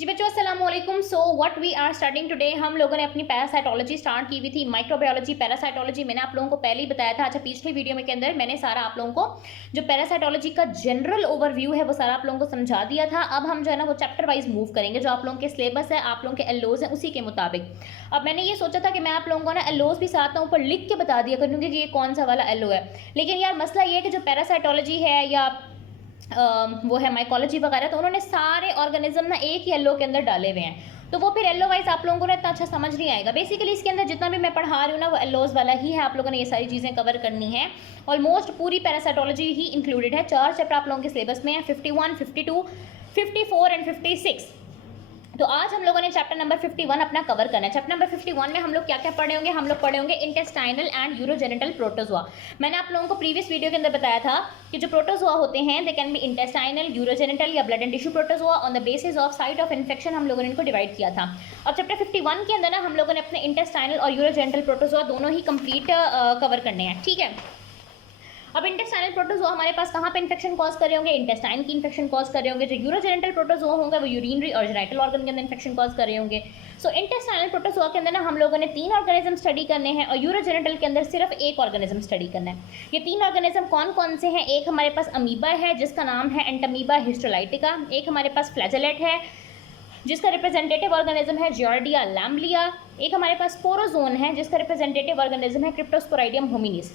जी बच्चों अस्सलाम वालेकुम। So what we are starting today, हम लोगों ने अपनी पैरासाइटोलॉजी स्टार्ट की हुई थी। माइक्रोबायोलॉजी, पैरासाइटोलॉजी मैंने आप लोगों को पहले ही बताया था। अच्छा, पिछली वीडियो में के अंदर मैंने सारा आप लोगों को जो पैरासाइटोलॉजी का जनरल ओवरव्यू है वो सारा आप लोगों को समझा दिया था। अब हम जो है ना वो चैप्टर वाइज मूव करेंगे। जो आप लोगों के सिलेबस है, आप लोगों के एलओज हैं, उसी के मुताबिक अब मैंने ये सोचा था कि मैं आप लोगों को ना एलओज भी साथ में ऊपर लिख के बता दिया करूँगी कि ये कौन सा वाला एलओ है। लेकिन यार मसला ये है कि जो पैरासाइटोलॉजी है या वो है माइकोलॉजी वगैरह, तो उन्होंने सारे ऑर्गेनिज्म ना एक ही एलो के अंदर डाले हुए हैं, तो वो फिर एलो वाइज आप लोगों को ना इतना अच्छा समझ नहीं आएगा। बेसिकली इसके अंदर जितना भी मैं पढ़ा रही हूँ ना वो एलोज वाला ही है। आप लोगों ने ये सारी चीज़ें कवर करनी है। ऑलमोस्ट पूरी पैरासाइटोलॉजी ही इंक्लूडेड है। 4 चैप्टर आप लोगों के सिलेबस में है, 51, 52, 54 एंड 56। तो आज हम लोगों ने चैप्टर नंबर 51 अपना कवर करना है। चैप्टर नंबर 51 में हम लोग क्या क्या पढ़े होंगे? हम लोग पढ़े होंगे इंटेस्टाइनल एंड यूरोजेनिटल प्रोटोजोआ। मैंने आप लोगों को प्रीवियस वीडियो के अंदर बताया था कि जो प्रोटोजोआ होते हैं they can be intestinal, urogenital या blood and tissue protozoa. On the basis of site of infection हम लोगों ने इनको डिवाइड किया था। अब चैप्टर 51 के अंदर ना हम लोगों ने अपने इंटेस्टाइनल और यूरोजेनिटल प्रोटोजोआ दोनों ही कंप्लीट कवर करने हैं, ठीक है। अब इंटेस्टाइनल प्रोटोजोआ हमारे पास कहाँ पे इन्फेक्शन कॉज कर रहे होंगे? इंटेस्टाइन की इन्फेक्शन कॉज कर रहे होंगे। जो यूरोजेनिटल प्रोटोजोआ होंगे वो यूरिनरी और जेनिटल ऑर्गन के अंदर इन्फेक्शन कॉज कर रहे होंगे। सो इंटेस्टाइनल प्रोटोजोआ के अंदर ना हम लोगों ने 3 ऑर्गेनिज्म स्टडी करने हैं और यूरोजेनिटल के अंदर सिर्फ एक ऑर्गेनिज्म स्टडी करना है। ये 3 ऑर्गेनिज्म कौन कौन से हैं? एक हमारे पास अमीबा है जिसका नाम है एंटमीबा हिस्टोलाइटिका। एक हमारे पास फ्लैजेलेट है जिसका रिप्रेजेंटेटिव ऑर्गेनिज्म है जियार्डिया लैम्बलिया। एक हमारे पास स्पोरोजोन है जिसका रिप्रेजेंटेटिव ऑर्गेनिज्म है क्रिप्टोस्पोराइडियम होमिनिस।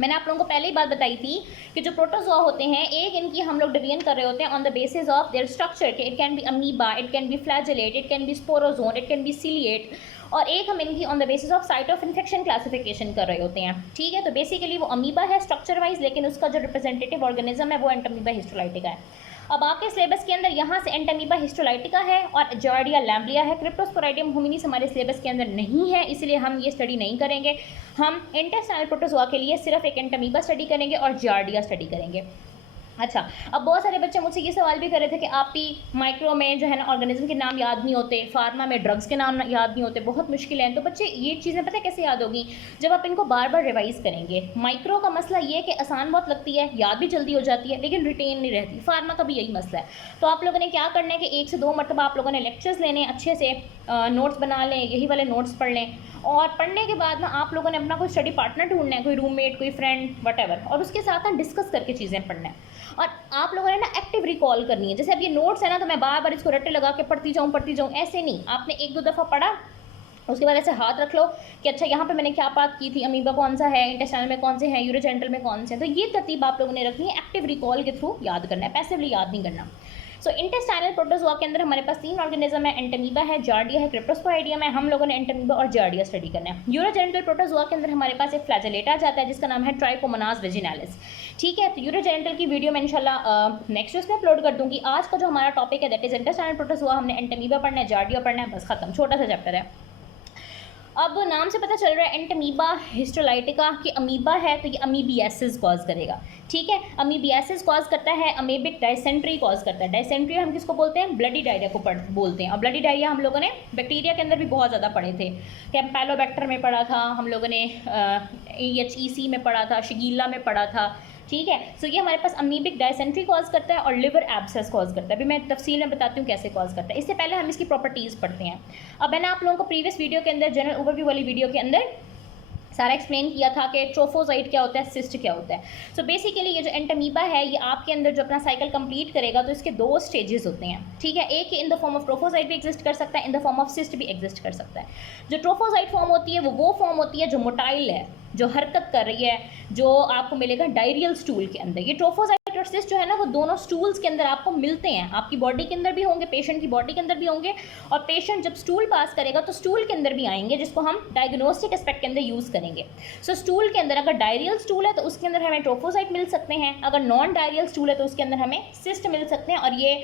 मैंने आप लोगों को पहले ही बात बताई थी कि जो प्रोटोजोआ होते हैं एक इनकी हम लोग डिवीजन कर रहे होते हैं on the basis of their structure के it can be amoeba, it can be flagellate, it can be sporozoan, it can be ciliate, और एक हम इनकी on the basis of site of infection classification कर रहे होते हैं, ठीक है। तो बेसिकली वो अमीबा है स्ट्रक्चर वाइज, लेकिन उसका जो रिप्रेजेंटेटिव ऑर्गेनिज्म है वो एंटमीबा हिस्टोलाइटिका है। अब आपके सिलेबस के अंदर यहाँ से एंटमीबा हिस्टोलाइटिका है और जियार्डिया लैम्बलिया है। क्रिप्टोस्पोराइडियम होमिनिस हमारे सिलेबस के अंदर नहीं है, इसलिए हम ये स्टडी नहीं करेंगे। हम इंटेस्टाइनल प्रोटोजोआ के लिए सिर्फ एक एंटमीबा स्टडी करेंगे और जियार्डिया स्टडी करेंगे। अच्छा, अब बहुत सारे बच्चे मुझसे ये सवाल भी कर रहे थे कि आप ही माइक्रो में जो है ना ऑर्गेनिज्म के नाम याद नहीं होते, फार्मा में ड्रग्स के नाम याद नहीं होते, बहुत मुश्किल है। तो बच्चे ये चीज़ें पता है कैसे याद होगी? जब आप इनको बार बार रिवाइज करेंगे। माइक्रो का मसला ये है कि आसान बहुत लगती है, याद भी जल्दी हो जाती है, लेकिन रिटेन नहीं रहती। फार्मा का भी यही मसला है। तो आप लोगों ने क्या करना है कि 1 से 2 मरतबा आप लोगों ने लेक्चर्स लेने, अच्छे से नोट्स बना लें, यही वाले नोट्स पढ़ लें, और पढ़ने के बाद ना आप लोगों ने अपना कोई स्टडी पार्टनर ढूंढना है, कोई रूममेट, कोई फ्रेंड, वटेवर, और उसके साथ ना डिस्कस करके चीज़ें पढ़ना है। और आप लोगों ने ना एक्टिव रिकॉल करनी है। जैसे अब ये नोट्स है ना, तो मैं बार बार इसको रट्टे लगा के पढ़ती जाऊँ, ऐसे नहीं। आपने 1-2 दफ़ा पढ़ा, उसके बाद ऐसे हाथ रख लो कि अच्छा यहाँ पे मैंने क्या बात की थी, अमीबा कौन सा है, इंटेस्टाइनल में कौन से हैं, यूरोजेनिटल में कौन से हैं। तो ये तरतीब आप लोगों ने रखनी है, एक्टिव रिकॉल के थ्रू याद करना है, पैसिवली याद नहीं करना। सो इंटेस्टाइनल प्रोटोजोआ के अंदर हमारे पास 3 ऑर्गेनिज्म है, एंटमीबा है, जियार्डिया है, क्रिप्टोस्पोराइडियम है। हम लोगों ने एंटमीबा और जियार्डिया स्टडी करना है। यूरोजेनिटल प्रोटोजोआ के अंदर हमारे पास एक फ्लैजेलेट आ जाता है जिसका नाम है ट्राइकोमोनास वेजिनालिस, ठीक है। तो यूरोजेनिटल की वीडियो मैं इंशाल्लाह नेक्स्ट उसमें अपलोड कर दूंगी। आज का जो हमारा टॉपिक है दैट इज इंटेस्टाइनल प्रोटोजोआ। हमने एंटमीबा पढ़ना है, जियार्डिया पढ़ना है, बस खत्म, छोटा सा चैप्टर है। अब नाम से पता चल रहा है एंटमीबा हिस्टोलाइटिका कि अमीबा है, तो ये अमीबियासिस कॉज करेगा, ठीक है। अमीबियासिस कॉज करता है, अमेबिक डायसेंट्री कॉज करता है। डायसेंट्री हम किसको बोलते हैं? ब्लडी डायरिया को बोलते हैं। और ब्लडी डायरिया हम लोगों ने बैक्टीरिया के अंदर भी बहुत ज़्यादा पढ़े थे। कैम्पेलोबैक्टर में पढ़ा था हम लोगों ने, EHEC में पढ़ा था, शिगीला में पढ़ा था, ठीक है। सो ये हमारे पास अमीबिक डायसेंट्री कॉज करता है और लिवर एब्सेस कॉज करता है। अभी मैं तफसील में बताती हूँ कैसे कॉज करता है। इससे पहले हम इसकी प्रॉपर्टीज़ पढ़ते हैं। अब मैंने आप लोगों को प्रीवियस वीडियो के अंदर, जनरल ओवरव्यू वाली वीडियो के अंदर सारा एक्सप्लेन किया था कि ट्रोफोसाइट क्या होता है, सिस्ट क्या होता है। सो बेसिकली ये जो एंटमीबा है ये आपके अंदर जो अपना साइकिल कंप्लीट करेगा तो इसके 2 स्टेजेस होते हैं, ठीक है। एक in the form of trophocyte भी एग्जिस्ट कर सकता है, in the form of cyst भी एग्जिस्ट कर सकता है। जो ट्रोफोसाइट फॉर्म होती है वो फॉर्म होती है जो मोटाइल है, जो हरकत कर रही है, जो आपको मिलेगा डायरियल स्टूल के अंदर। ये ट्रोफोसाइट और सिस्ट जो है ना वो दोनों स्टूल्स के अंदर आपको मिलते हैं। आपकी बॉडी के अंदर भी होंगे, पेशेंट की बॉडी के अंदर भी होंगे, और पेशेंट जब स्टूल पास करेगा तो स्टूल के अंदर भी आएंगे, जिसको हम डायग्नोस्टिक एस्पेक्ट के अंदर यूज़ करेंगे। सो स्टूल के अंदर अगर डायरियल स्टूल है तो उसके अंदर हमें ट्रोफोसाइट मिल सकते हैं, अगर नॉन डायरियल स्टूल है तो उसके अंदर हमें सिस्ट मिल सकते हैं, और ये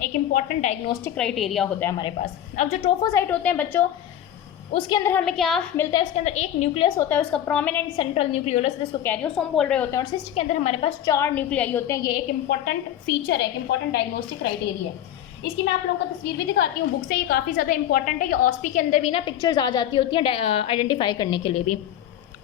एक इंपॉर्टेंट डायग्नोस्टिक क्राइटेरिया होता है हमारे पास। अब जो ट्रोफोसाइट होते हैं बच्चों, उसके अंदर हमें क्या मिलता है? उसके अंदर एक न्यूक्लियस होता है, उसका प्रोमिनेंट सेंट्रल न्यूक्लियोलस जिसको कैरियोसोम बोल रहे होते हैं, और सिस्ट के अंदर हमारे पास 4 न्यूक्लियाई होते हैं। ये एक इंपॉर्टेंट फीचर है, एक इंपॉर्टेंट डायग्नोस्टिक क्राइटेरिया है। इसकी मैं आप लोगों को तस्वीर भी दिखाती हूँ बुक से, ये काफ़ी ज़्यादा इंपॉर्टेंट है। ये ऑस्पी के अंदर भी ना पिक्चर्स आ जाती होती हैं आइडेंटिफाई करने के लिए भी।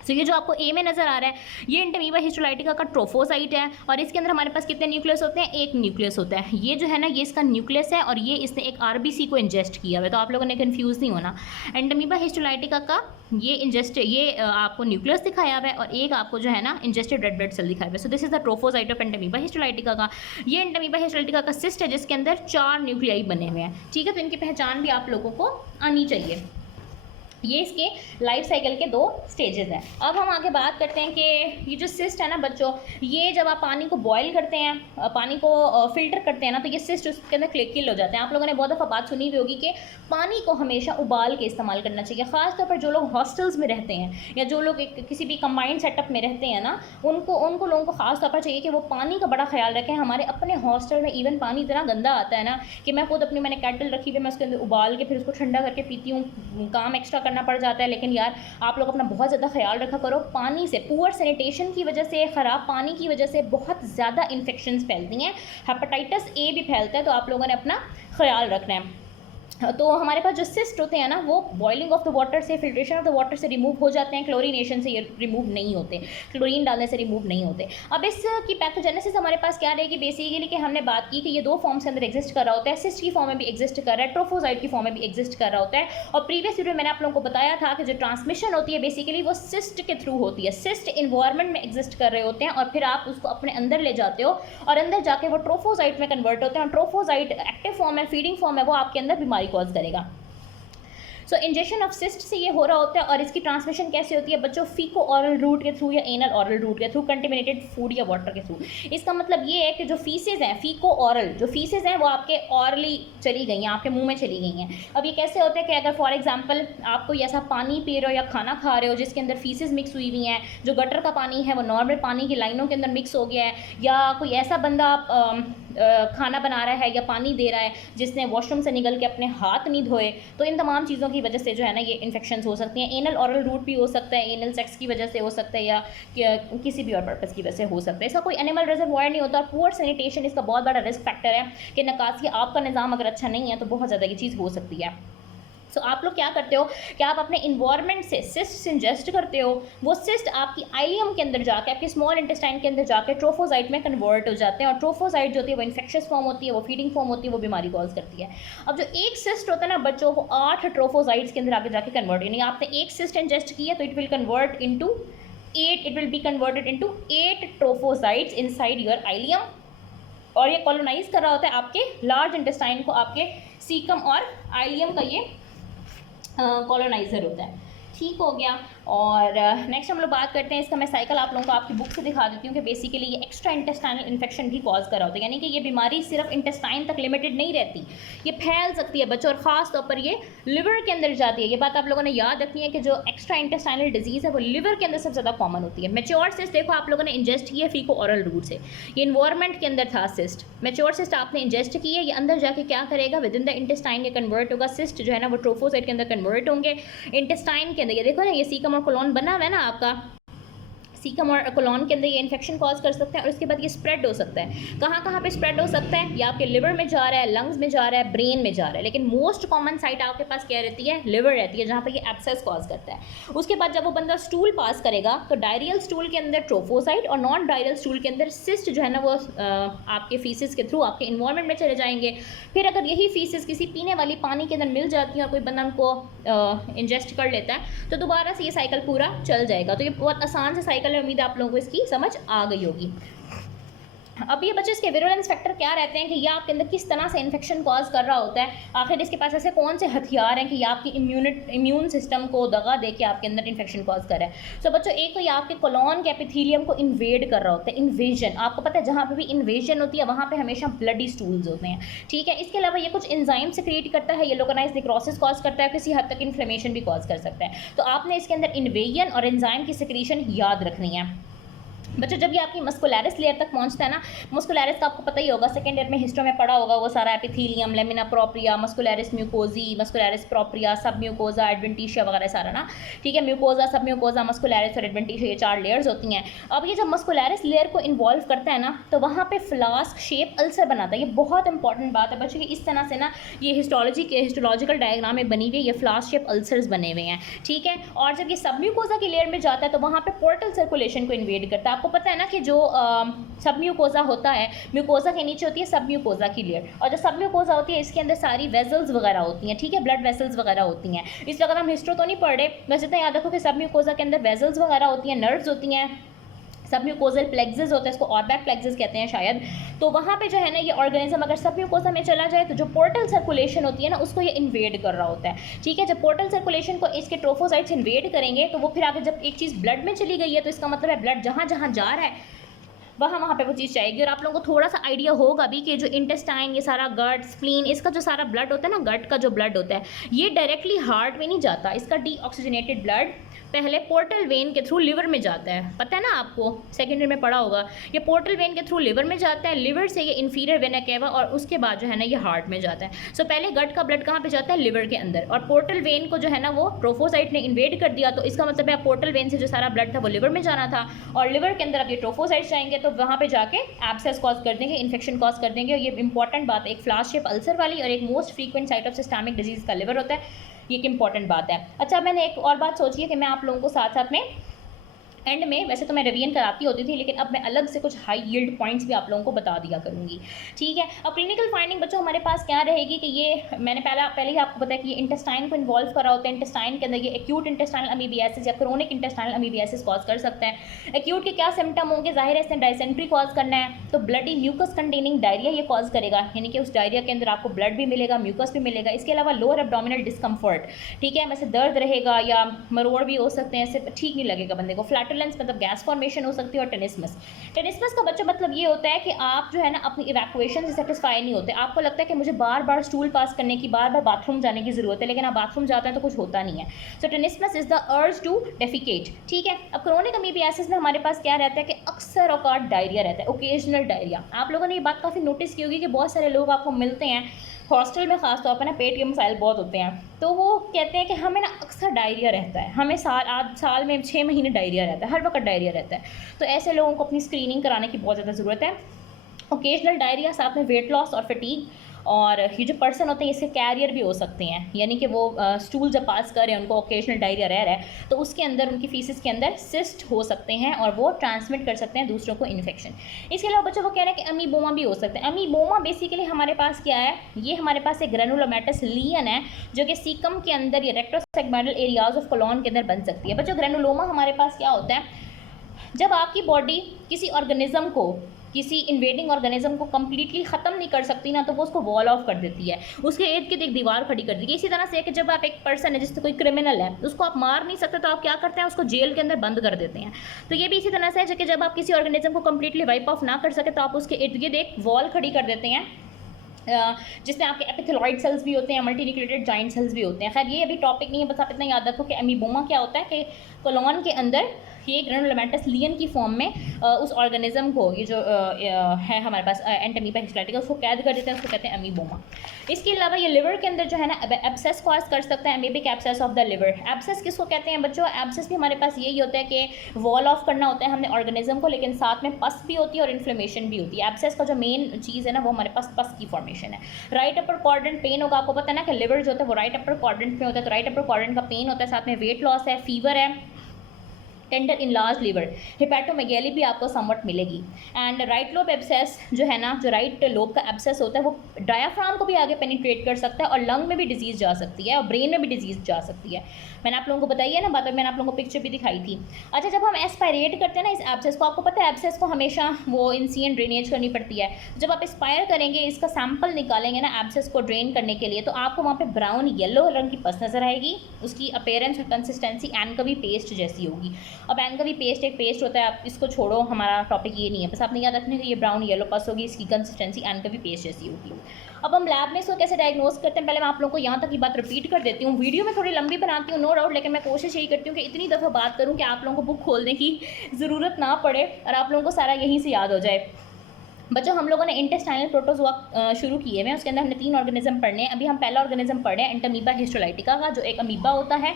सो ये जो आपको ए में नजर आ रहा है, ये इंटरमीबा हिस्टोलाइटिका का ट्रोफोसाइट है और इसके अंदर हमारे पास कितने न्यूक्लियस होते हैं, एक न्यूक्लियस होता है। ये जो है ना, ये इसका न्यूक्लियस है और ये इसने एक आरबीसी को इंजेस्ट किया हुआ है, तो आप लोगों ने कंफ्यूज नहीं होना। इंटरमीबा हिस्टोलाइटिका का ये आपको न्यूक्लियस दिखाया हुआ है और एक आपको जो है ना इंजेस्टेड रेड ब्लड सेल दिखाया हुआ है। So this is the trophozoite of Entamoeba histolytica का। ये इंटरमीबा हिस्टोलाइटिका का सिस्ट है जिसके अंदर 4 न्यूक्लियाई बने हुए हैं, ठीक है। तो इनकी पहचान भी आप लोगों को आनी चाहिए। ये इसके लाइफ साइकिल के 2 स्टेजेस हैं। अब हम आगे बात करते हैं कि ये जो सिस्ट है ना बच्चों, ये जब आप पानी को बॉईल करते हैं, पानी को फिल्टर करते हैं ना, तो ये सिस्ट उसके अंदर किल हो जाते हैं। आप लोगों ने बहुत दफ़ा बात सुनी हुई होगी कि पानी को हमेशा उबाल के इस्तेमाल करना चाहिए। ख़ासतौर पर जो लोग हॉस्टल्स में रहते हैं या जो लोग किसी भी कंबाइंड सेटअप में रहते हैं ना, उनको लोगों को ख़ास तौर पर चाहिए कि वो पानी का बड़ा ख्याल रखें। हमारे अपने हॉस्टल में इवन पानी इतना गंदा आता है ना कि मैं खुद मैंने कैटल रखी हुई है, मैं उसके अंदर उबाल के फिर उसको ठंडा करके पीती हूँ, काम एक्स्ट्रा करना पड़ जाता है। लेकिन यार आप लोग अपना बहुत ज़्यादा ख्याल रखा करो। पानी से, पुअर सैनिटेशन की वजह से, ख़राब पानी की वजह से बहुत ज़्यादा इन्फेक्शंस फैलती हैं, हेपेटाइटिस ए भी फैलता है, तो आप लोगों ने अपना ख्याल रखना है। तो हमारे पास जो सिस्ट होते हैं ना, वो बॉइलिंग ऑफ द वाटर से, फिल्ट्रेशन ऑफ द वाटर से रिमूव हो जाते हैं, क्लोरीनेशन से ये रिमूव नहीं होते, क्लोरीन डालने से रिमूव नहीं होते। अब इसकी पैथोजेनेसिस हमारे पास क्या रहेगी बेसिकली, कि हमने बात की कि ये 2 फॉर्म्स के अंदर एग्जिस्ट कर रहा होता है, सिस्ट की फॉर्म में भी एग्जिस्ट कर रहा है, ट्रोफोसाइट की फॉर्म में भी एग्जिस्ट कर रहा होता है। और प्रीवियस वीडियो में मैंने आप लोगों को बताया था कि जो ट्रांसमिशन होती है बेसिकली वो सिस्ट के थ्रू होती है। सिस्ट इन्वायरमेंट में एग्जिस्ट कर रहे होते हैं और फिर आप उसको अपने अंदर ले जाते हो और अंदर जाके वो ट्रोफोसाइट में कन्वर्ट होते हैं। और ट्रोफोसाइट एक्टिव फॉर्म है, फीडिंग फॉर्म है, वो आपके अंदर बीमारी कॉज करेगा। सो इंजेक्शन ऑफ सिस्ट से ये हो रहा होता है। और इसकी ट्रांसमिशन कैसे होती है बच्चों, फीको ऑरल रूट के थ्रू या एनल ऑरल रूट के थ्रू, कंटेमिनेटेड फूड या वाटर के थ्रू। इसका मतलब ये है कि जो फीसेज हैं, फीको ऑरल जो फीसेज हैं वो आपके ऑरली चली गई हैं, आपके मुंह में चली गई हैं। अब ये कैसे होता है कि अगर फॉर एग्जांपल आप कोई ऐसा पानी पी रहे हो या खाना खा रहे हो जिसके अंदर फीसेज मिक्स हुई हुई हैं, जो गटर का पानी है वो नॉर्मल पानी की लाइनों के अंदर मिक्स हो गया है, या कोई ऐसा बंदा खाना बना रहा है या पानी दे रहा है जिसने वॉशरूम से निकल के अपने हाथ नहीं धोए, तो इन तमाम चीज़ों की वजह से जो है ना ये इन्फेक्शंस हो सकती हैं। एनल ऑरल रूट भी हो सकता है, एनल सेक्स की वजह से हो सकता है, या किसी भी और पर्पज़ की वजह से हो सकता है। इसका कोई एनिमल रिजर्वॉयर नहीं होता। पुअर सैनिटेशन इसका बहुत बड़ा रिस्क फैक्टर है कि नकासी आपका निज़ाम अगर अच्छा नहीं है तो बहुत ज़्यादा ये चीज़ हो सकती है। सो आप लोग क्या करते हो कि आप अपने इन्वायरमेंट से सिस्ट इंजेस्ट करते हो, वो सिस्ट आपकी आइलियम के अंदर जाके, आपके स्मॉल इंटेस्टाइन के अंदर जाके ट्रोफोसाइट में कन्वर्ट हो जाते हैं। और ट्रोफोसाइट जो होती है वो इन्फेक्शियस फॉर्म होती है, वो फीडिंग फॉर्म होती है, वो बीमारी कॉज करती है। अब जो एक सिस्ट होता है ना बच्चों, वो 8 ट्रोफोसाइट्स के अंदर आगे जाके कन्वर्ट, यानी आपने एक सिस्ट इंजेस्ट किया तो it will convert into 8, it will be converted into 8 trophozoites inside your ileum. और ये कॉलोनाइज कर रहा होता है आपके लार्ज इंटेस्टाइन को, आपके सीकम और आइलियम का ये कॉलोनाइजर होता है। ठीक हो गया। और नेक्स्ट हम लोग बात करते हैं, इसका मैं साइकिल आप लोगों को आपकी बुक से दिखा देती हूँ कि बेसिकली ये एक्स्ट्रा इंटेस्टाइनल इन्फेक्शन भी कॉज कर रहा होता है, यानी कि ये बीमारी सिर्फ इंटेस्टाइन तक लिमिटेड नहीं रहती, ये फैल सकती है बच्चों, और ख़ास तौर पर ये लिवर के अंदर जाती है। ये बात आप लोगों ने याद रखनी है कि जो एक्स्ट्रा इंटेस्टाइनल डिजीज़ है वो लिवर के अंदर सबसे ज़्यादा कॉमन होती है। मेच्योर सिस्ट देखो आप लोगों ने इंजेस्ट किया फीको ऑरल रूट से, ये इन्वायरमेंट के अंदर था सिस्ट, मेच्योर सिस्ट आपने इंजेस्ट की है, ये अंदर जाके क्या करेगा, विद इन द इंटेस्टाइन ये कन्वर्ट होगा, सिस्ट जो है ना वो ट्रोफोसाइट के अंदर कन्वर्ट होंगे इंटेस्टाइन के अंदर। ये देखो ना, ये सीकम और कोलोन बना हुआ है ना आपका, सीकम और कोलोन के अंदर ये इन्फेक्शन कॉज कर सकते हैं और उसके बाद ये स्प्रेड हो सकता है। कहाँ कहाँ पे स्प्रेड हो सकता है, या आपके लिवर में जा रहा है, लंग्स में जा रहा है, ब्रेन में जा रहा है, लेकिन मोस्ट कॉमन साइट आपके पास क्या रहती है, लिवर रहती है, जहाँ पे ये एब्सेस कॉज करता है। उसके बाद जब वो बंदा स्टूल पास करेगा तो डायरियल स्टूल के अंदर ट्रोफोसाइट और नॉन डायरियल स्टूल के अंदर सिस्ट जो है ना वो आपके फीसिस के थ्रू आपके इन्वायरमेंट में चले जाएंगे। फिर अगर यही फीसिस किसी पीने वाली पानी के अंदर मिल जाती है और कोई बंदा उनको इंजेस्ट कर लेता है तो दोबारा से ये साइकिल पूरा चल जाएगा। तो ये बहुत आसान से साइकिल है, उम्मीद है आप लोगों को की समझ आ गई होगी। अब ये बच्चे इसके विरुलेंस फैक्टर क्या रहते हैं कि ये आपके अंदर किस तरह से इन्फेक्शन कॉज कर रहा होता है, आखिर इसके पास ऐसे कौन से हथियार हैं कि ये आपकी इम्यून सिस्टम को दगा दे के आपके अंदर इन्फेक्शन कॉज कर रहा है। सो बच्चों एक तो ये आपके कोलोन के एपिथेलियम को इन्वेड कर रहा होता है, इन्वेजन। आपको पता है जहाँ पे भी इन्वेजन होती है वहाँ पे हमेशा ब्लडी स्टूल्स होते हैं, ठीक है। इसके अलावा ये कुछ एंजाइम सेक्रेट करता है, ये लोकलाइज्ड नेक्रोसिस कॉज करता है, किसी हद तक इन्फ्लेमेशन भी कॉज कर सकता है। तो आपने इसके अंदर इन्वेजन और एंजाइम की सेक्रेशन याद रखनी है। बच्चों जब ये आपकी मस्कुलैरिस लेयर तक पहुंचता है ना, मस्कुलैरिस का आपको पता ही होगा, सेकेंड ईयर में हिस्ट्री में पढ़ा होगा, वो सारा एपिथेलियम, लेमिना प्रोप्रिया, मस्कुलैरिस म्यूकोजी, मस्कुलैरिस प्रोप्रिया, सब म्यूकोजा, एडवेंटिशिया वगैरह सारा ना, ठीक है। म्यूकोजा, सब म्यूकोजा, मस्कुलैरिस और एडवेंटिशिया, ये 4 लेयर्स होती हैं। अब ये जब मस्कुलैरिस लेयर को इन्वॉल्व करता है ना, तो वहाँ पे फ्लास्क शेप अल्सर बनाता है। ये बहुत इंपॉर्टेंट बात है बच्चों की, इस तरह से ना ये हिस्टोलॉजिकल डायग्राम में बनी हुई है, ये फ्लास्क शेप अल्सर्स बने हुए हैं, ठीक है। और जब ये सब म्यूकोजा की लेयर में जाता है तो वहाँ पे पोर्टल सर्कुलेशन को इन्वेड करता है। आपको पता है ना कि जो सब म्यूकोजा होता है, म्यूकोजा के नीचे होती है सब म्यूकोजा की लेयर, और जो सब म्यूकोजा होती है इसके अंदर सारी वेसल्स वगैरह होती हैं, ठीक है, ब्लड वेसल्स वगैरह होती हैं। इस वक्त हम हिस्ट्री तो नहीं पढ़ रहे, बस इतना याद रखो कि सब म्यूकोजा के अंदर वेसल्स वगैरह होती हैं, नर्व्स होती हैं, सब म्यूकोजल प्लेक्सेस होता है, इसको ऑर्बैक प्लेक्सेस कहते हैं शायद। तो वहाँ पे जो है ना ये ऑर्गेनिज्म अगर सब म्यूकोजा में चला जाए तो जो पोर्टल सर्कुलेशन होती है ना उसको ये इन्वेड कर रहा होता है, ठीक है। जब पोर्टल सर्कुलेशन को इसके ट्रोफोसाइट्स इन्वेड करेंगे तो वो फिर आगे जब एक चीज़ ब्लड में चली गई है तो इसका मतलब है ब्लड जहाँ जहाँ जा रहा है वहाँ पे वो चीज़ जाएगी। और आप लोगों को थोड़ा सा आइडिया होगा भी कि जो इंटेस्टाइन, ये सारा गट, स्प्लीन, इसका जो सारा ब्लड होता है ना, गट का जो ब्लड होता है ये डायरेक्टली हार्ट में नहीं जाता, इसका डीऑक्सीजनेटेड ब्लड पहले पोर्टल वेन के थ्रू लिवर में जाता है, पता है ना आपको, सेकेंड ईयर में पढ़ा होगा। ये पोर्टल वेन के थ्रू लिवर में जाता है, लिवर से ये इंफीरियर वेना केवा और उसके बाद जो है ना ये हार्ट में जाता है। सो पहले गट का ब्लड कहाँ पे जाता है, लिवर के अंदर, और पोर्टल वेन को जो है ना वो ट्रोफोसाइट ने इन्वेड कर दिया, तो इसका मतलब है पोर्टल वेन से जो सारा ब्लड था वो लिवर में जाना था, और लिवर के अंदर अब ये ट्रोफोसाइट्स जाएंगे तो वहाँ पे जाके एब्सेस कॉज कर देंगे, इन्फेक्शन कॉज कर देंगे। और ये इंपॉर्टेंट बात है, एक फ्लास्क शेप अल्सर वाली और एक most frequent site of systemic disease का लिवर होता है, ये एक इंपॉर्टेंट बात है। अच्छा मैंने एक और बात सोची है कि मैं आप लोगों को साथ साथ में एंड में, वैसे तो मैं रिवीजन कराती होती थी लेकिन अब मैं अलग से कुछ हाई यील्ड पॉइंट्स भी आप लोगों को बता दिया करूँगी, ठीक है। अब क्लिनिकल फाइंडिंग बच्चों हमारे पास क्या रहेगी कि ये मैंने पहले ही आपको बताया कि ये इंटेस्टाइन को इन्वॉल्व करा होता है, इंटेस्टाइन के अंदर ये एक्यूट इंटेस्टाइनल अमीबियासिस या क्रोनिक इंटेस्टाइनल अमीबियासिस कॉज कर सकता है। एक्यूट के क्या सिम्टम होंगे, जाहिर है इसने डायसेंट्री कॉज करना है, तो ब्लडी म्यूकस कंटेनिंग डायरिया ये कॉज करेगा, यानी कि उस डायरिया के अंदर आपको ब्लड भी मिलेगा, म्यूकस भी मिलेगा। इसके अलावा लोअर एब्डोमिनल डिस्कम्फर्ट, ठीक है, वैसे दर्द रहेगा या मरोड़ भी हो सकते हैं, इससे ठीक नहीं लगेगा बंदे को। फ्लैटुलेंस मतलब गैस फॉर्मेशन हो सकती है। और टेनिस्मस, टेनिस्मस का बच्चा मतलब ये होता है कि आप जो है ना अपनी इवैक्यूएशन से सेटिस्फाई नहीं होते, आपको लगता है कि मुझे बार बार स्टूल पास करने की, बार बार बाथरूम जाने की ज़रूरत है, लेकिन आप बाथरूम जाते हैं तो कुछ होता नहीं है। So tenesmus is the urge to defecate, ठीक है। अब क्रोनिक अमीबियासिस में हमारे पास क्या रहता है कि अक्सर औकात डायरिया रहता है, ओकेजनल डायरिया। आप लोगों ने ये बात काफ़ी नोटिस की होगी कि बहुत सारे लोग आपको मिलते हैं हॉस्टल में, खास तौर पर ना पेट के मसाइल बहुत होते हैं, तो वो कहते हैं कि हमें ना अक्सर डायरिया रहता है, हमें साल में 6 महीने डायरिया रहता है, हर वक्त डायरिया रहता है। तो ऐसे लोगों को अपनी स्क्रीनिंग कराने की बहुत ज़्यादा ज़रूरत है। ओकेजनल डायरिया, साथ में वेट लॉस और फटीग, और ये जो पर्सन होते हैं इसके कैरियर भी हो सकते हैं, यानी कि वो स्टूल जब पास कर रहे हैं उनको ओकेजनल डायरिया रह रहा है तो उसके अंदर उनकी फीसिस के अंदर सिस्ट हो सकते हैं और वो ट्रांसमिट कर सकते हैं दूसरों को इन्फेक्शन। इसके अलावा बच्चों को कह रहे हैं कि अमीबोमा भी हो सकता है। अमीबोमा बेसिकली हमारे पास क्या है, ये हमारे पास एक ग्रेनुलोमेटस लियन है जो कि सीकम के अंदर या रेक्टोसेगमेंटल एरियाज ऑफ कोलोन के अंदर बन सकती है। बच्चों ग्रेनुलोमा हमारे पास क्या होता है, जब आपकी बॉडी किसी ऑर्गेनिज्म को, किसी इन्वेडिंग ऑर्गेनिज्म को कम्प्लीटली ख़त्म नहीं कर सकती ना, तो वो उसको वॉल ऑफ कर देती है, उसके इर्द गिर्द एक दीवार खड़ी कर देती है। इसी तरह से है कि जब आप एक पर्सन है, जिससे कोई क्रिमिनल है, उसको आप मार नहीं सकते तो आप क्या करते हैं, उसको जेल के अंदर बंद कर देते हैं। तो ये भी इसी तरह से है कि जब आप किसी ऑर्गेनिज्म को कम्प्लीटली वाइप ऑफ ना कर सके तो आप उसके इर्द गिर्द एक वॉल खड़ी कर देते हैं, जिसमें आपके एपिथेलॉइड सेल्स भी होते हैं, मल्टीन्यूक्लिएटेड जाइंट सेल्स भी होते हैं। खैर ये अभी टॉपिक नहीं है, बस आप इतना याद रखो कि अमीबोमा क्या होता है कि कोलोन के अंदर ये ग्रेनुलोमेटस लियन की फॉर्म में उस ऑर्गेनिज्म को, ये जो है हमारे पास एंटमीबा हिस्टोलाइटिका, उसको कैद कर देते हैं, उसको कहते हैं अमीबोमा। इसके अलावा ये लिवर के अंदर जो है ना एब्सेस कॉज कर सकता है, amoebic abscess of the liver. Abscess किसको कहते हैं बच्चों, एब्सेस भी हमारे पास यही होता है कि वॉल ऑफ करना होता है हमने ऑर्गेनिज्म को, लेकिन साथ में पस भी होती है और इन्फ्लेमेशन भी होती है। एब्सेस का जो मेन चीज़ है ना वो हमारे पास पस की फॉर्मेशन है। राइट अपर क्वाड्रेंट पेन होगा, आपको पता है ना कि लिवर जो होता है वो राइट अपर क्वाड्रेंट में होता है, तो राइट अपर क्वाड्रेंट का पेन होता है, साथ में वेट लॉस है, फीवर है, टेंडर इन लार्ज लिवर, हिपैटोमेगैली भी आपको समवट मिलेगी। एंड राइट लोब एब्सेस जो है ना, जो राइट लोब का एब्सेस होता है वो डायाफ्राम को भी आगे पेनिट्रेट कर सकता है और लंग में भी डिजीज़ जा सकती है और ब्रेन में भी डिजीज़ जा सकती है। मैंने आप लोगों को बताई है ना बात, मैंने आप लोगों को पिक्चर भी दिखाई थी। अच्छा जब हम एस्पायरेट करते हैं ना इस एब्सेस को, आपको पता है एब्सेस को हमेशा वो इंसियन ड्रेनेज करनी पड़ती है। जब आप एस्पायर करेंगे, इसका सैंपल निकालेंगे ना एब्सेस को ड्रेन करने के लिए, तो आपको वहाँ पे ब्राउन येलो रंग की पस नज़र आएगी, उसकी अपीयरेंस और कंसिस्टेंसी एनकवी पेस्ट जैसी होगी। अब एनकवी पेस्ट एक पेस्ट होता है, आप इसको छोड़ो, हमारा टॉपिक ये नहीं है, बस आपने याद रखना है कि ये ब्राउन येलो पस होगी, इसकी कंसिस्टेंसी एनकवी पेस्ट जैसी होगी। अब हम लैब में इसको कैसे डायग्नोस करते हैं, पहले मैं आप लोगों को यहाँ तक की बात रिपीट कर देती हूँ। वीडियो में थोड़ी लंबी बनाती हूँ नो डाउट, लेकिन मैं कोशिश यही करती हूँ कि इतनी दफ़ा बात करूँ कि आप लोगों को बुक खोलने की ज़रूरत ना पड़े और आप लोगों को सारा यहीं से याद हो जाए। बच्चों हम लोगों ने इंटेस्टाइनल प्रोटोजोआ शुरू किए हुए हैं, उसके अंदर हमने 3 ऑर्गेनिज्म पढ़ने हैं। अभी हम पहला ऑर्गेनिज्म पढ़ रहे हैं एंटामीबा हिस्टोलाइटिका का, जो एक अमीबा होता है।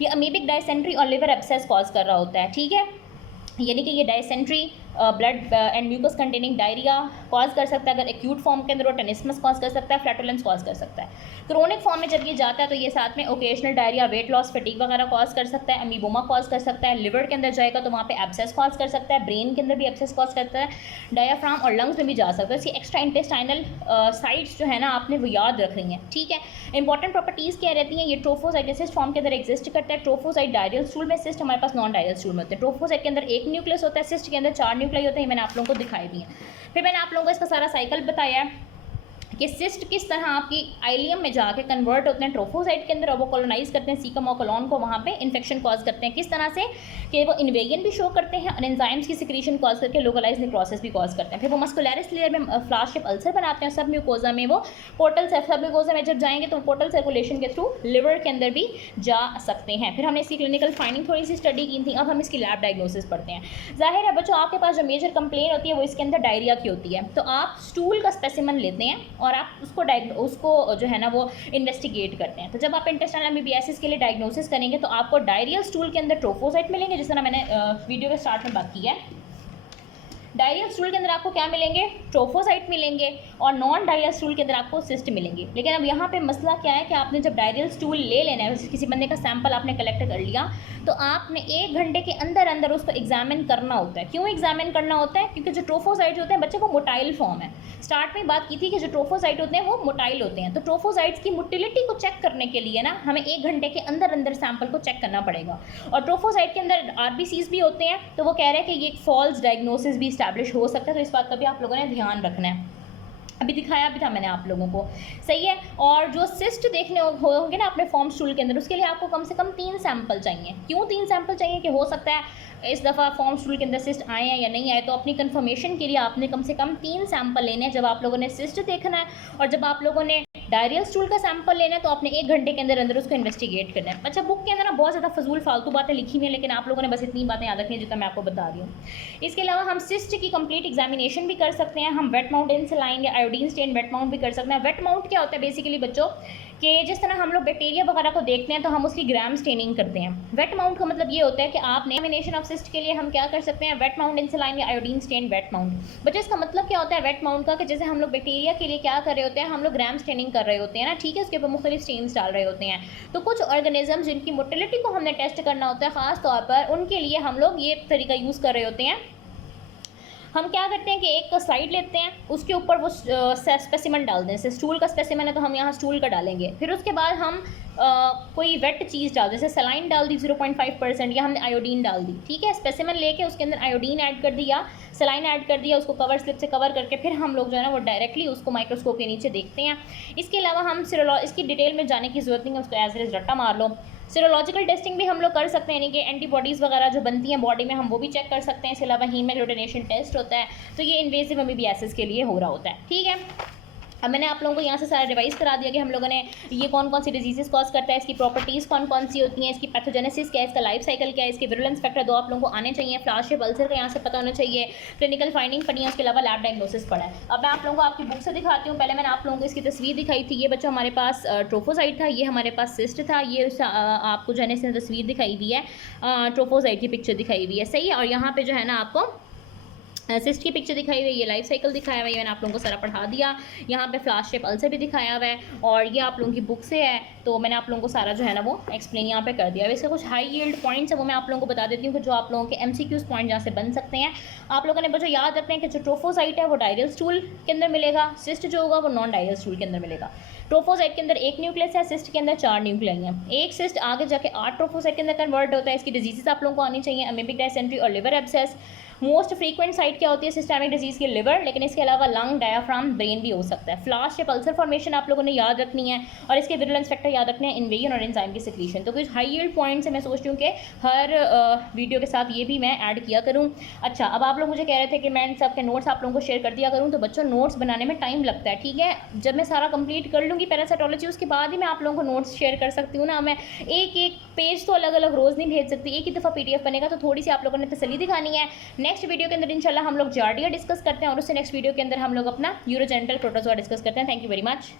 ये अमीबिक डायसेंट्री और लिवर एब्सेस कॉज कर रहा होता है, ठीक है। यानी कि ये dysentery blood and mucus containing diarrhoea cause कर सकता है, अगर एक्यूट फॉर्म के अंदर वो टेनिस्मस कॉज कर सकता है, फ्लैटुलेंस कॉज कर सकता है। क्रोनिक फॉर्म में जब ये जाता है तो ये साथ में occasional diarrhoea, weight loss, fatigue वगैरह कॉज कर सकता है, अमीबोमा कॉज कर सकता है। लिवर के अंदर जाएगा तो वहाँ पे एब्सेस कॉज कर सकता है, ब्रेन के अंदर भी एब्सेस कॉज करता है, डायाफ्राम और लंग्स में भी जा सकता है। इसकी एक्स्ट्रा इंटेस्टाइनल साइट्स जो है ना आपने वो याद रखनी है, ठीक है। इंपॉर्टेंट प्रॉपर्टीज़ क्या रहती हैं, ये ट्रोफोसाइट सिस्ट फॉर्म के अंदर एग्जिस्ट करता है। ट्रोफोसाइट डायरियल स्टूल में, सिस्ट हमारे पास नॉन डायरियल स्टूल में होते हैं। ट्रोफोसाइट के अंदर एक न्यूक्लियस होता है, सिस्ट के अंदर 4 न्यूक्लियाई होते हैं, मैंने आप लोगों को दिखाई दी है। फिर मैंने आप लोगों को इसका सारा साइकिल बताया है कि सिस्ट किस तरह आपकी आइलियम में जाके कन्वर्ट होते हैं ट्रोफोसाइट के अंदर और वो कॉलोनाइज करते हैं सीकम और कोलोन को, वहाँ पे इन्फेक्शन कॉज करते हैं। किस तरह से कि वो इन्वेजन भी शो करते हैं और एंजाइम्स की सिक्रीशन कॉज करके लोकलाइज नेक्रोसिस भी कॉज करते हैं। फिर वो मस्कुलरिस लेयर में फ्लैश शेप अल्सर बनाते हैं। सब म्यूकोजा में वो पोर्टल सब म्यूकोजा में जब जाएंगे तो पोर्टल सर्कुलेशन के थ्रू लिवर के अंदर भी जा सकते हैं। फिर हमने इसकी क्लिनिकल फाइंडिंग थोड़ी सी स्टडी की थी। अब हम इसकी लैब डायग्नोसिस पढ़ते हैं। जाहिर है बच्चों आपके पास जो मेजर कंप्लेन होती है वो इसके अंदर डायरिया की होती है, तो आप स्टूल का स्पेसिमन लेते हैं और आप उसको जो है ना वो इन्वेस्टिगेट करते हैं। तो जब आप इंटेस्टाइनल एमीबियासिस के लिए डायग्नोसिस करेंगे तो आपको डायरियल स्टूल के अंदर ट्रोफोसाइट मिलेंगे, जिस तरह मैंने वीडियो के स्टार्ट में बात की है। डायरियल स्टूल के अंदर आपको क्या मिलेंगे, ट्रोफोसाइट मिलेंगे, और नॉन डायरियल स्टूल के अंदर आपको सिस्ट मिलेंगे। लेकिन अब यहाँ पे मसला क्या है कि आपने जब डायरियल स्टूल ले लेना है, किसी बंदे का सैंपल आपने कलेक्ट कर लिया, तो आपने 1 घंटे के अंदर अंदर उसको एग्जामिन करना होता है। क्यों एग्जामिन करना होता है, क्योंकि जो ट्रोफोसाइट होते हैं बच्चे वो मोटाइल फॉर्म है। स्टार्ट में बात की थी कि जो ट्रोफोसाइट होते हैं वो मोटाइल होते हैं, तो ट्रोफोसाइट्स की मोटिलिटी को चेक करने के लिए ना हमें 1 घंटे के अंदर अंदर सैंपल को चेक करना पड़ेगा। और ट्रोफोसाइट के अंदर आरबीसीज भी होते हैं, तो वो कह रहे हैं कि ये एक फॉल्स डायग्नोसिस भी इस्टेब्लिश हो सकता है, तो इस बात का भी आप लोगों ने ध्यान रखना है। अभी दिखाया भी था मैंने आप लोगों को, सही है। और जो सिस्ट देखने होंगे ना अपने फॉर्म स्टूल के अंदर, उसके लिए आपको कम से कम 3 सैंपल चाहिए। क्यों 3 सैंपल चाहिए, कि हो सकता है इस दफ़ा फॉर्म स्टूल के अंदर सिस्ट आए हैं या नहीं आए, तो अपनी कंफर्मेशन के लिए आपने कम से कम 3 सैंपल लेने हैं। जब आप लोगों ने सिस्ट देखना है और जब आप लोगों ने डायरियल स्टूल का सैंपल लेना है, तो आपने 1 घंटे के अंदर अंदर उसको इन्वेस्टिगेट करना है। अच्छा, बुक के अंदर ना बहुत ज़्यादा फजूल फालतू बातें लिखी हुई हैं, लेकिन आप लोगों ने बस इतनी बातें याद रखनी है जितना मैं आपको बता रही हूँ। इसके अलावा हम सिस्ट की कंप्लीट एग्जामिनेशन भी कर सकते हैं। हम वेट माउंट इनसलाइन या आयोडीन स्टेन वेट माउंट भी कर सकते हैं। वेट माउंट क्या होता है बेसिकली बच्चों, कि जिस तरह हम लोग बैक्टीरिया वगैरह को देखते हैं तो हम उसकी ग्राम स्टेनिंग करते हैं। वेट माउंट का मतलब ये होता है कि आपने एग्जामिनेशन ऑफ सिस्ट के लिए हम क्या कर सकते हैं, वेट माउंट इनसलाइन या आयोडीन स्टेन वेट माउंट। बच्चों इसका मतलब क्या होता है वेट माउंट का, कि जैसे हम लोग बैक्टीरिया के लिए क्या कर रहे होते हैं, हम लोग ग्राम स्टेनिंग कर रहे होते हैं ना, ठीक है, उसके ऊपर मुख्तलिफ स्टेन्स डाल रहे होते हैं। तो कुछ ऑर्गेनिज्म जिनकी मोटिलिटी को हमने टेस्ट करना होता है ख़ास तौर पर, उनके लिए हम लोग ये तरीका यूज़ कर रहे होते हैं। हम क्या करते हैं कि एक स्लाइड लेते हैं, उसके ऊपर वो स्पेसिमन डाल दें। जैसे स्टूल का स्पेसिमन है तो हम यहाँ स्टूल का डालेंगे। फिर उसके बाद हम कोई वेट चीज़ डाल, जैसे सलाइन डाल दी 0.5% या हमने आयोडीन डाल दी, ठीक है। स्पेसिमन लेके उसके अंदर आयोडीन ऐड कर दिया, सलाइन ऐड कर दिया, उसको कवर स्लिप से कवर करके फिर हम लोग जो है ना वो डायरेक्टली उसको माइक्रोस्कोप के नीचे देखते हैं। इसके अलावा हम इसकी डिटेल में जाने की ज़रूरत नहीं है, उसको एज एज रट्टा मार लो। सीरोलॉजिकल टेस्टिंग भी हम लोग कर सकते हैं, यानी कि एंटीबॉडीज़ वगैरह जो बनती हैं बॉडी में हम वो भी चेक कर सकते हैं। इसके अलावा हीमोग्लोबिनेशन टेस्ट होता है, तो ये इन्वेसिव अमीबियासिस के लिए हो रहा होता है, ठीक है। अब मैंने आप लोगों को यहाँ से सारा रिवाइज करा दिया कि हम लोगों ने ये कौन कौन सी डिजीज़ कॉज करता है, इसकी प्रॉपर्टीज़ कौन कौन सी होती हैं, इसकी पैथोजेनेसिस क्या है, इसका लाइफ साइकिल क्या है, इसके विरुलेंस फैक्टर 2 आप लोगों को आने चाहिए, फ्लैश शेप अल्सर का यहाँ से पता होना चाहिए, क्लिनिकल फाइंडिंग पढ़ी है, उसके अलावा लैब डायग्नोसिस पढ़ा है। अब मैं आप लोगों को आपकी बुक से दिखाती हूँ। पहले मैंने आप लोगों को इसकी तस्वीर दिखाई थी। ये बच्चों हमारे पास ट्रोफोसाइट था, ये हमारे पास सिस्ट था, ये आपको जो है इसने तस्वीर दिखाई दी है, ट्रोफोसाइट की पिक्चर दिखाई हुई है, सही है। और यहाँ पे जो है ना आपको सिस्ट की पिक्चर दिखाई हुई है, ये लाइफ साइकिल दिखाया हुआ है, मैंने आप लोगों को सारा पढ़ा दिया। यहाँ पे फ्लैश शेप अल्सर भी दिखाया हुआ है, और ये आप लोगों की बुक से है, तो मैंने आप लोगों को सारा जो है ना वो एक्सप्लेन यहाँ पे कर दिया। वैसे कुछ हाई यील्ड पॉइंट्स है वो मैं आप लोगों को बता देती हूँ कि जो आप लोगों के MCQs पॉइंट जहाँ से बन सकते हैं। आप लोगों ने बच्चों याद रखना है कि जो ट्रोफोसाइट है वो डायरियल स्टूल के अंदर मिलेगा, सिस्ट जो होगा वो नॉन डायरियल स्टूल के अंदर मिलेगा। ट्रोफोसाइट के अंदर 1 न्यूक्लियस है, सिस्ट के अंदर 4 न्यूक्लियाई हैं। एक सिस्ट आगे जाके 8 ट्रोफोसाइट के अंदर कन्वर्ट होता है। इसकी डिजीज़ आप लोगों को आनी चाहिए, अमीबिक डायसेंट्री और liver abscess. Most frequent site क्या होती है सिस्टमिक डिजीज की? लिवर, लेकिन इसके अलावा लंग, डायाफ्राम, ब्रेन भी हो सकता है। फ्लाश या पल्सर फॉर्मेशन आप लोगों ने याद रखनी है और इसके विरुलेंस फैक्टर याद रखने हैं, इन्वेजन और एंजाइम की सिक्रीशन। तो कुछ हाई यील्ड पॉइंट्स है, मैं सोचती हूँ कि हर वीडियो के साथ ये भी मैं ऐड किया करूँ। अच्छा, अब आप लोग मुझे कह रहे थे कि मैं इन सब के नोट्स आप लोगों को शेयर कर दिया करूँ, तो बच्चों नोट्स बनाने में टाइम लगता है, ठीक है। जब मैं सारा कंप्लीट कर लूँगी पैरासाइटोलॉजी, उसके बाद ही मैं आप लोगों को नोट्स शेयर कर सकती हूँ ना। मैं एक एक पेज तो अलग अलग रोज़ नहीं भेज सकती, एक ही दफ़ा PDF बनेगा, तो थोड़ी सी आप लोगों ने तसल्ली दिखानी है। नेक्स्ट वीडियो के अंदर इंशाल्लाह हम लोग जार्डिया डिस्कस करते हैं और उससे नेक्स्ट वीडियो के अंदर हम लोग अपना यूरोजेनिटल प्रोटोजोआ डिस्कस करते हैं। Thank you very much.